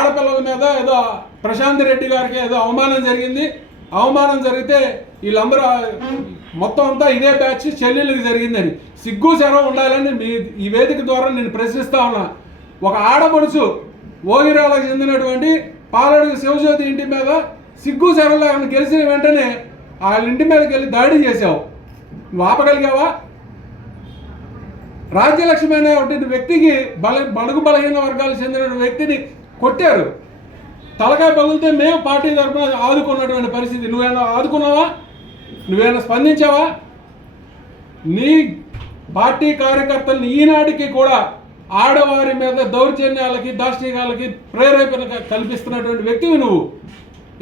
ఆడపిల్లల మీద ఏదో ప్రశాంత్ రెడ్డి గారికి ఏదో అవమానం జరిగింది. అవమానం జరిగితే వీళ్ళందరూ మొత్తం అంతా ఇదే బ్యాచ్ చెల్లెళ్ళకి జరిగిందని సిగ్గు శరం ఉండాలని ఈ వేదిక ద్వారా నేను ప్రశ్నిస్తా ఉన్నా. ఒక ఆడపడుచు ఓగిరాలకు చెందినటువంటి పాలడుగు శివజ్యోతి ఇంటి మీద సిగ్గు శరంలో గెలిచిన వెంటనే వాళ్ళ ఇంటి మీదకి వెళ్ళి దాడి చేశావు. నువ్వు ఆపగలిగావా? రాజ్యలక్ష్మి అనేటువంటి వ్యక్తికి బడుగు బలహీన వర్గాలకు చెందిన వ్యక్తిని కొట్టారు. తలకాయ పగిలితే మేము పార్టీ తరఫున ఆదుకున్నటువంటి పరిస్థితి. నువ్వేమైనా ఆదుకున్నావా? నువ్వేమైనా స్పందించావా? నీ పార్టీ కార్యకర్తలను ఈనాటికి కూడా ఆడవారి మీద దౌర్జన్యాలకి దాష్టికాలకి ప్రేరేపణ కల్పిస్తున్నటువంటి వ్యక్తివి నువ్వు.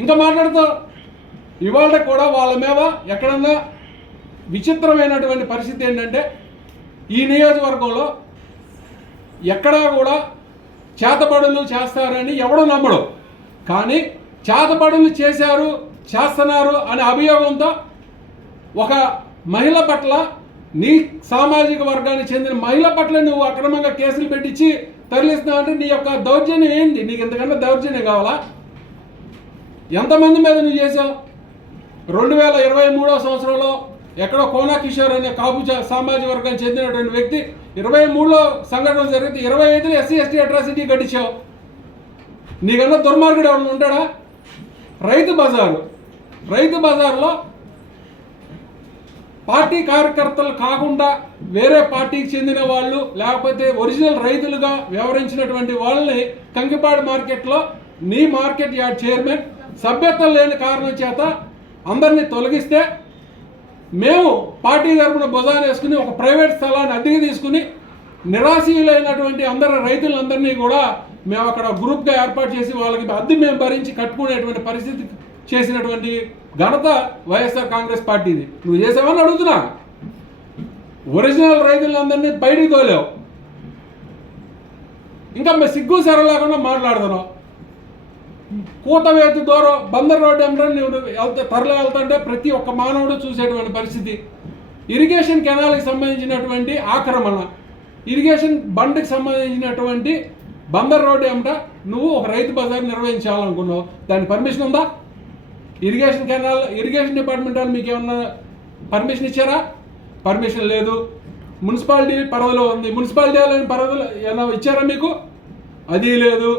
ఇంకా మాట్లాడుతావు. ఇవాళ కూడా వాళ్ళ మీద ఎక్కడన్నా విచిత్రమైనటువంటి పరిస్థితి ఏంటంటే ఈ నియోజకవర్గంలో ఎక్కడా కూడా చేతబడులు చేస్తారని ఎవడో నమ్మడు. కానీ చేతబడులు చేశారు చేస్తున్నారు అనే అభియోగంతో ఒక మహిళ పట్ల నీ సామాజిక వర్గానికి చెందిన మహిళ పట్ల నువ్వు అక్రమంగా కేసులు పెట్టించి తరలిస్తున్నావు అంటే నీ యొక్క దౌర్జన్యం ఏంటి? నీకు ఎంతకన్నా దౌర్జన్యం కావాలా? ఎంతమంది మీద నువ్వు చేసావు? 2023 సంవత్సరంలో ఎక్కడో కోనా కిషోర్ అనే కాపు సామాజిక వర్గానికి చెందినటువంటి వ్యక్తి 23లో సంఘటన జరిగితే 25లో ఎస్సీ ఎస్టీ అట్రాసిటీ కట్టించావు. నీకన్నా దుర్మార్గుడు ఎవరైనా ఉంటాడా? రైతు బజార్లో పార్టీ కార్యకర్తలు కాకుండా వేరే పార్టీకి చెందిన వాళ్ళు లేకపోతే ఒరిజినల్ రైతులుగా వ్యవహరించినటువంటి వాళ్ళని కంకిపాడు మార్కెట్లో నీ మార్కెట్ యార్డ్ చైర్మన్ సభ్యత్వం లేని కారణం చేత అందరినీ తొలగిస్తే మేము పార్టీ తరఫున భుజాన్ని వేసుకుని ఒక ప్రైవేట్ స్థలాన్ని అద్దెకి తీసుకుని నిరాశీయులైనటువంటి రైతులందరినీ కూడా మేము అక్కడ గ్రూప్గా ఏర్పాటు చేసి వాళ్ళకి అద్దె మేము భరించి కట్టుకునేటువంటి పరిస్థితి చేసినటువంటి ఘనత వైఎస్ఆర్ కాంగ్రెస్ పార్టీది. నువ్వు చేసావని అడుగుతున్నా. ఒరిజినల్ రైతులందరినీ బయటికి తోలేవు. ఇంకా మేము సిగ్గు సెర లేకుండా మాట్లాడుతున్నావు. కూతవేతి దూరం బందర్ రోడ్డు ఏమంటే నువ్వు తరలి వెళ్తుంటే ప్రతి ఒక్క మానవుడు చూసేటువంటి పరిస్థితి. ఇరిగేషన్ కెనాల్కి సంబంధించినటువంటి ఆక్రమణ, ఇరిగేషన్ బండ్కి సంబంధించినటువంటి బందర్ రోడ్డు ఏమంట నువ్వు ఒక రైతు బజార్ నిర్వహించాలనుకున్నావు. దానికి పర్మిషన్ ఉందా? ఇరిగేషన్ డిపార్ట్మెంట్ వాళ్ళు మీకు ఏమన్నా పర్మిషన్ ఇచ్చారా? పర్మిషన్ లేదు. మున్సిపాలిటీ పరిధిలో ఉంది. మున్సిపాలిటీ పరిధిలో ఏమైనా ఇచ్చారా మీకు? అది లేదు.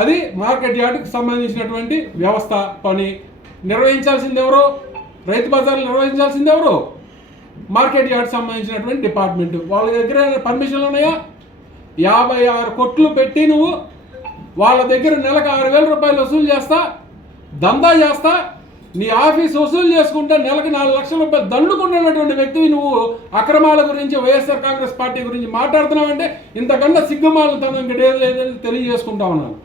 అది మార్కెట్ యార్డ్కి సంబంధించినటువంటి వ్యవస్థ పని. నిర్వహించాల్సింది ఎవరు? రైతు బజార్లు నిర్వహించాల్సింది ఎవరు? మార్కెట్ యార్డ్ సంబంధించినటువంటి డిపార్ట్మెంట్. వాళ్ళ దగ్గర పర్మిషన్లు ఉన్నాయా? 56 కోట్లు పెట్టి నువ్వు వాళ్ళ దగ్గర నెలకు 6,000 రూపాయలు వసూలు చేస్తా, దందా చేస్తా, నీ ఆఫీస్ వసూలు చేసుకుంటే నెలకు 4 లక్షల రూపాయలు దండుకుంటున్నటువంటి వ్యక్తివి నువ్వు అక్రమాల గురించి వైఎస్ఆర్ కాంగ్రెస్ పార్టీ గురించి మాట్లాడుతున్నావంటే ఇంతకన్నా సిగ్గుమాలతనం ఇంకటేది లేదని తెలియజేసుకుంటా ఉన్నాను.